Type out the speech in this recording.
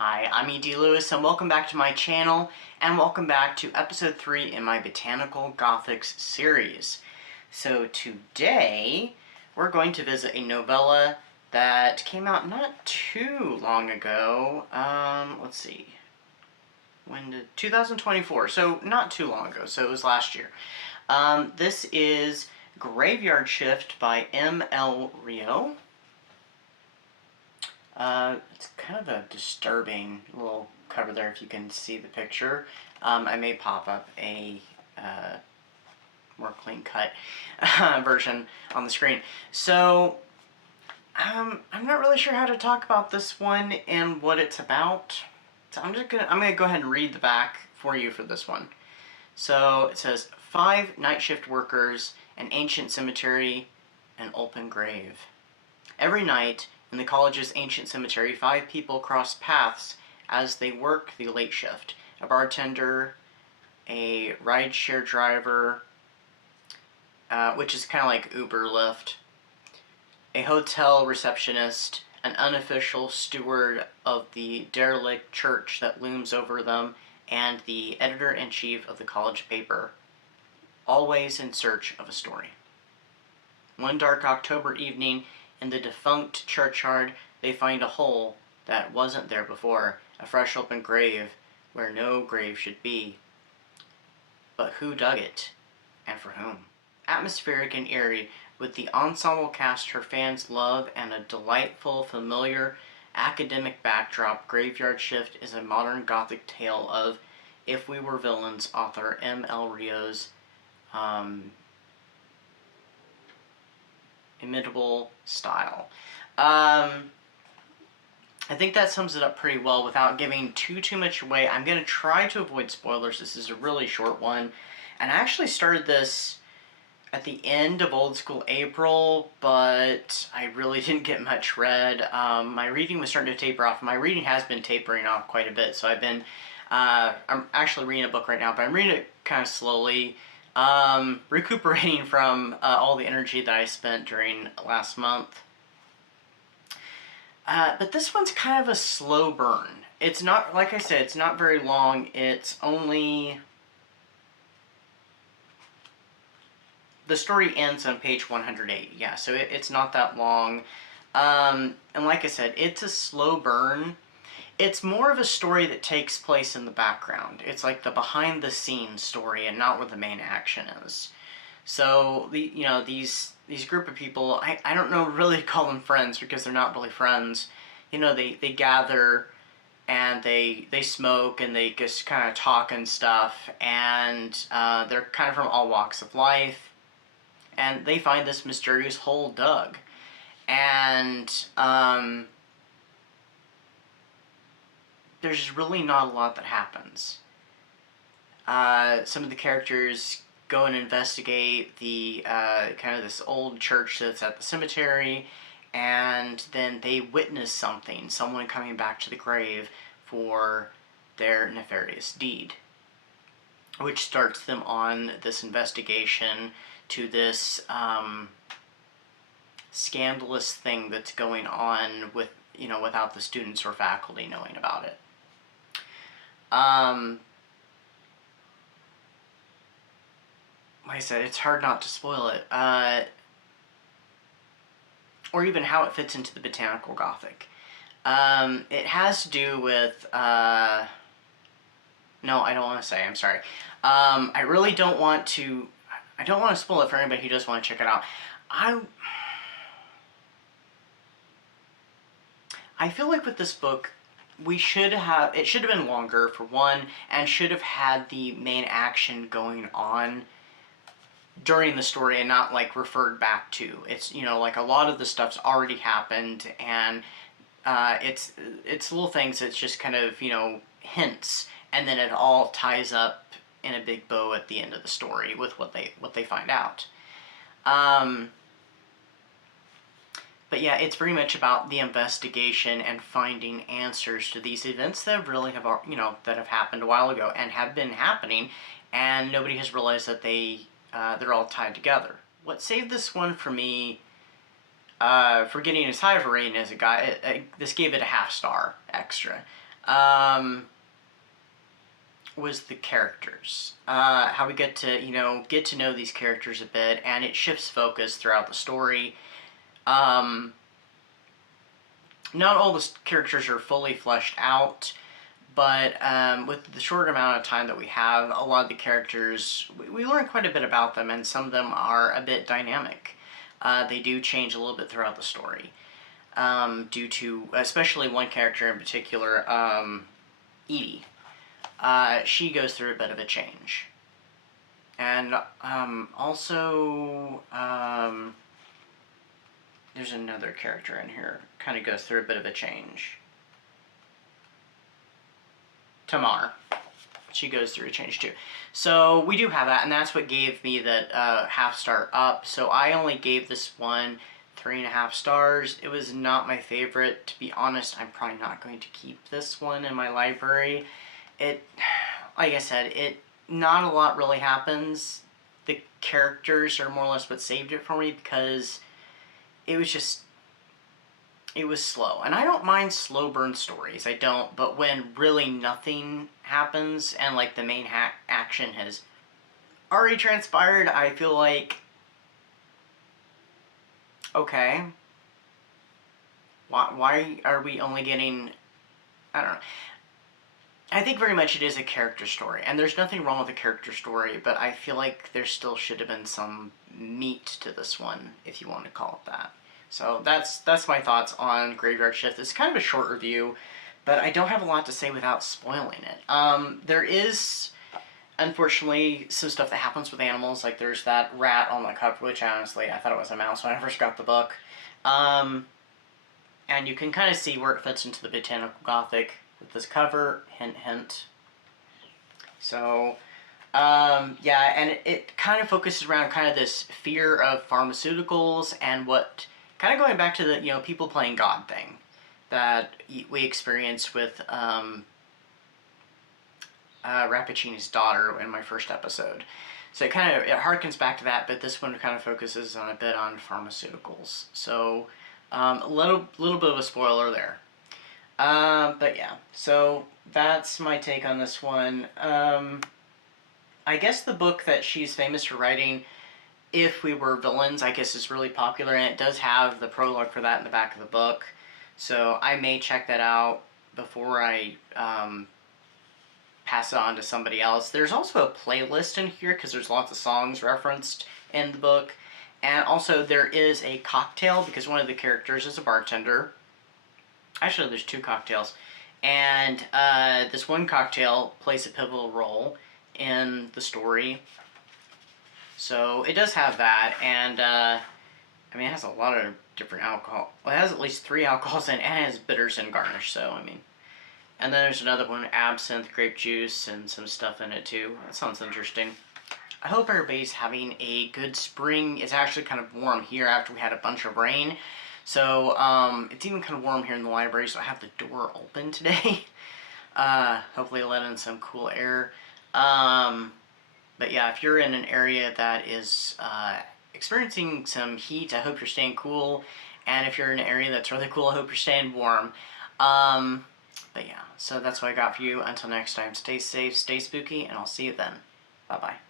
Hi, I'm E.D. Lewis, and welcome back to my channel, and welcome back to episode 3 in my Botanical Gothic series. So today, we're going to visit a novella that came out not too long ago. Let's see. When did 2024? So not too long ago. So it was last year. This is Graveyard Shift by M.L. Rio. It's kind of a disturbing little cover there if you can see the picture. I may pop up a more clean-cut version on the screen. So, I'm not really sure how to talk about this one and what it's about. So I'm gonna go ahead and read the back for you for this one. So it says, 5 night shift workers, an ancient cemetery, an open grave. Every night, in the college's ancient cemetery, 5 people cross paths as they work the late shift. A bartender, a rideshare driver, which is kind of like Uber Lyft, a hotel receptionist, an unofficial steward of the derelict church that looms over them, and the editor-in-chief of the college paper, always in search of a story. One dark October evening, in the defunct churchyard, they find a hole that wasn't there before, a fresh open grave where no grave should be. But who dug it, and for whom? Atmospheric and eerie, with the ensemble cast her fans love and a delightful, familiar, academic backdrop, Graveyard Shift is a modern Gothic tale of If We Were Villains author M.L. Rio's imitable style. I think that sums it up pretty well without giving too much away. I'm going to try to avoid spoilers. This is a really short one. And I actually started this at the end of Old School April, but I really didn't get much read. My reading was starting to taper off. My reading has been tapering off quite a bit, so I've been, I'm actually reading a book right now, but I'm reading it kind of slowly. Recuperating from all the energy that I spent during last month. But this one's kind of a slow burn. It's not, like I said, it's not very long. It's only... The story ends on page 108, yeah, so it's not that long. And like I said, it's a slow burn. It's more of a story that takes place in the background. It's like the behind-the-scenes story and not where the main action is. So, these group of people, I don't know really call them friends because they're not really friends. They gather and they smoke and they just kind of talk and stuff, and they're kind of from all walks of life, and they find this mysterious hole dug. And, there's really not a lot that happens. Some of the characters go and investigate the kind of this old church that's at the cemetery, and then they witness something, someone coming back to the grave for their nefarious deed, which starts them on this investigation to this scandalous thing that's going on with, without the students or faculty knowing about it. Like I said, it's hard not to spoil it, or even how it fits into the Botanical Gothic. It has to do with, no, I don't want to say, I'm sorry. I really don't want to, I don't want to spoil it for anybody who does want to check it out. I feel like with this book, it should have been longer, for one, and should have had the main action going on during the story and not, like, referred back to. It's, like, a lot of the stuff's already happened, and it's little things that's just kind of, hints, and then it all ties up in a big bow at the end of the story with what they find out. But yeah, it's very much about the investigation and finding answers to these events that really have, that have happened a while ago and have been happening, and nobody has realized that they're all tied together. What saved this one for me, for getting as high of a rating as it got, this gave it a half star extra. was the characters. How we get to know these characters a bit, and it shifts focus throughout the story. Not all the characters are fully fleshed out, but with the short amount of time that we have, a lot of the characters, we learn quite a bit about them, and some of them are a bit dynamic. They do change a little bit throughout the story, due to, especially one character in particular, Edie. She goes through a bit of a change. And also, there's another character in here, kind of goes through a bit of a change. Tamar. She goes through a change too. So we do have that, and that's what gave me that half star up. So I only gave this one 3.5 stars. It was not my favorite. To be honest, I'm probably not going to keep this one in my library. Like I said, not a lot really happens. The characters are more or less what saved it for me, because it was slow. And I don't mind slow burn stories, I don't, but when really nothing happens and like the main action has already transpired, I feel like, okay, why are we only getting, I don't know. I think very much it is a character story, and there's nothing wrong with a character story, but I feel like there still should have been some meat to this one, if you want to call it that. So that's my thoughts on Graveyard Shift. It's kind of a short review, but I don't have a lot to say without spoiling it. There is, unfortunately, some stuff that happens with animals. Like there's that rat on the cover, which honestly, I thought it was a mouse when I first got the book. And you can kind of see where it fits into the Botanical Gothic with this cover, hint, hint. So, yeah, and it kind of focuses around kind of this fear of pharmaceuticals and what, kind of going back to the, people playing God thing that we experienced with Rappaccini's daughter in my first episode. So it harkens back to that, but this one kind of focuses on a bit on pharmaceuticals. So, a little bit of a spoiler there. But yeah, so that's my take on this one. I guess the book that she's famous for writing, If We Were Villains, I guess is really popular, and it does have the prologue for that in the back of the book. So I may check that out before I pass it on to somebody else. There's also a playlist in here, because there's lots of songs referenced in the book. And also there is a cocktail, because one of the characters is a bartender. Actually, there's 2 cocktails. And this one cocktail plays a pivotal role in the story. So it does have that, and I mean, it has a lot of different alcohol. Well, it has at least 3 alcohols in it, and it has bitters and garnish, so I mean. And then there's another one, absinthe, grape juice, and some stuff in it too. That sounds interesting. I hope everybody's having a good spring. It's actually kind of warm here after we had a bunch of rain. So, it's even kind of warm here in the library, so I have the door open today. Hopefully let in some cool air. But yeah, if you're in an area that is experiencing some heat, I hope you're staying cool. And if you're in an area that's really cool, I hope you're staying warm. But yeah, so that's what I got for you. Until next time, stay safe, stay spooky, and I'll see you then. Bye-bye.